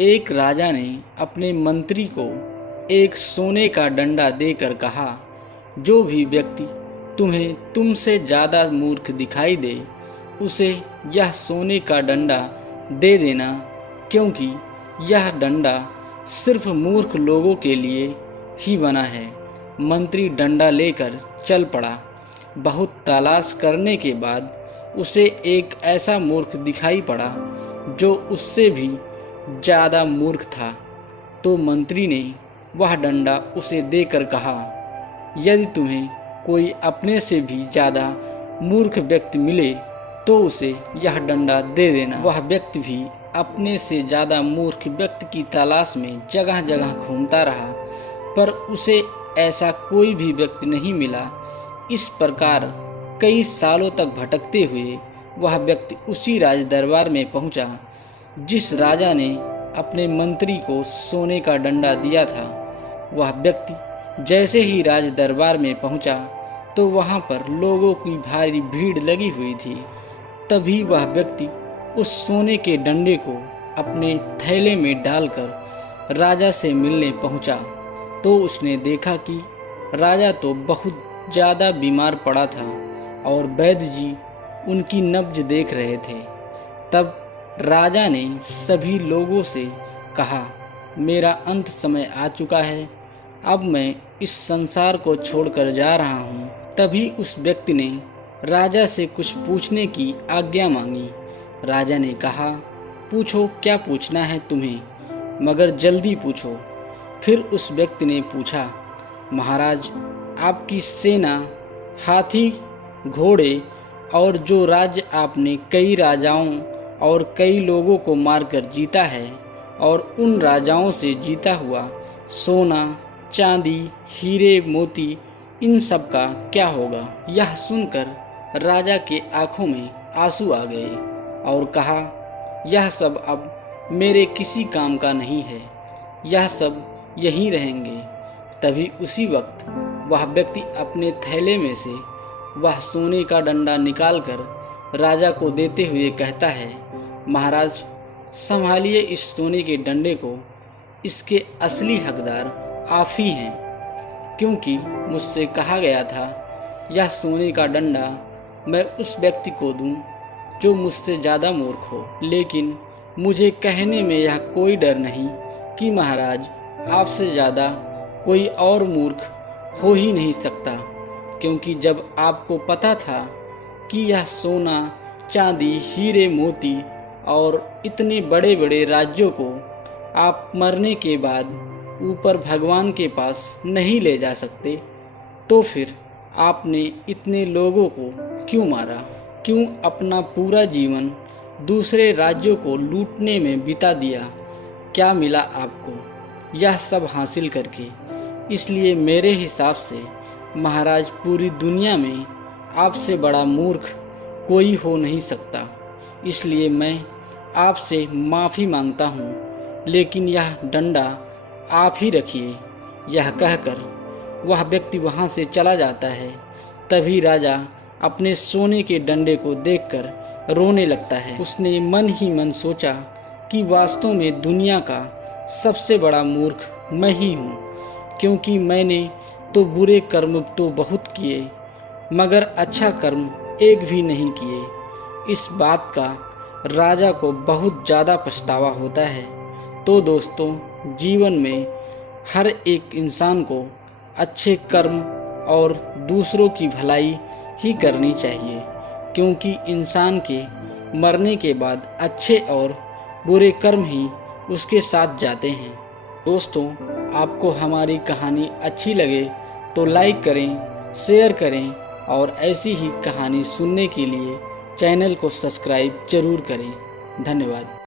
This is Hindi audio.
एक राजा ने अपने मंत्री को एक सोने का डंडा देकर कहा, जो भी व्यक्ति तुम्हें तुमसे ज़्यादा मूर्ख दिखाई दे उसे यह सोने का डंडा दे देना, क्योंकि यह डंडा सिर्फ मूर्ख लोगों के लिए ही बना है। मंत्री डंडा लेकर चल पड़ा। बहुत तलाश करने के बाद उसे एक ऐसा मूर्ख दिखाई पड़ा जो उससे भी ज़्यादा मूर्ख था। तो मंत्री ने वह डंडा उसे देकर कहा, यदि तुम्हें कोई अपने से भी ज़्यादा मूर्ख व्यक्ति मिले तो उसे यह डंडा दे देना। वह व्यक्ति भी अपने से ज़्यादा मूर्ख व्यक्ति की तलाश में जगह जगह घूमता रहा, पर उसे ऐसा कोई भी व्यक्ति नहीं मिला। इस प्रकार कई सालों तक भटकते हुए वह व्यक्ति उसी राज दरबार में पहुंचा जिस राजा ने अपने मंत्री को सोने का डंडा दिया था। वह व्यक्ति जैसे ही राज दरबार में पहुंचा तो वहां पर लोगों की भारी भीड़ लगी हुई थी। तभी वह व्यक्ति उस सोने के डंडे को अपने थैले में डालकर राजा से मिलने पहुंचा तो उसने देखा कि राजा तो बहुत ज़्यादा बीमार पड़ा था और वैद्य जी उनकी नब्ज देख रहे थे। तब राजा ने सभी लोगों से कहा, मेरा अंत समय आ चुका है, अब मैं इस संसार को छोड़कर जा रहा हूँ। तभी उस व्यक्ति ने राजा से कुछ पूछने की आज्ञा मांगी। राजा ने कहा, पूछो, क्या पूछना है तुम्हें, मगर जल्दी पूछो। फिर उस व्यक्ति ने पूछा, महाराज, आपकी सेना, हाथी, घोड़े और जो राज्य आपने कई राजाओं और कई लोगों को मारकर जीता है और उन राजाओं से जीता हुआ सोना, चांदी, हीरे, मोती, इन सब का क्या होगा? यह सुनकर राजा के आंखों में आंसू आ गए और कहा, यह सब अब मेरे किसी काम का नहीं है, यह सब यहीं रहेंगे। तभी उसी वक्त वह व्यक्ति अपने थैले में से वह सोने का डंडा निकालकर राजा को देते हुए कहता है, महाराज, संभालिए इस सोने के डंडे को, इसके असली हकदार आप ही हैं, क्योंकि मुझसे कहा गया था यह सोने का डंडा मैं उस व्यक्ति को दूं जो मुझसे ज़्यादा मूर्ख हो। लेकिन मुझे कहने में यह कोई डर नहीं कि महाराज, आपसे ज़्यादा कोई और मूर्ख हो ही नहीं सकता, क्योंकि जब आपको पता था कि यह सोना, चांदी, हीरे, मोती और इतने बड़े बड़े राज्यों को आप मरने के बाद ऊपर भगवान के पास नहीं ले जा सकते, तो फिर आपने इतने लोगों को क्यों मारा? क्यों अपना पूरा जीवन दूसरे राज्यों को लूटने में बिता दिया? क्या मिला आपको यह सब हासिल करके? इसलिए मेरे हिसाब से महाराज, पूरी दुनिया में आपसे बड़ा मूर्ख कोई हो नहीं सकता। इसलिए मैं आपसे माफ़ी मांगता हूँ, लेकिन यह डंडा आप ही रखिए। यह कहकर वह व्यक्ति वहाँ से चला जाता है। तभी राजा अपने सोने के डंडे को देखकर रोने लगता है। उसने मन ही मन सोचा कि वास्तव में दुनिया का सबसे बड़ा मूर्ख मैं ही हूँ, क्योंकि मैंने तो बुरे कर्म तो बहुत किए, मगर अच्छा कर्म एक भी नहीं किए। इस बात का राजा को बहुत ज़्यादा पछतावा होता है। तो दोस्तों, जीवन में हर एक इंसान को अच्छे कर्म और दूसरों की भलाई ही करनी चाहिए, क्योंकि इंसान के मरने के बाद अच्छे और बुरे कर्म ही उसके साथ जाते हैं। दोस्तों, आपको हमारी कहानी अच्छी लगे तो लाइक करें, शेयर करें और ऐसी ही कहानी सुनने के लिए चैनल को सब्सक्राइब जरूर करें। धन्यवाद।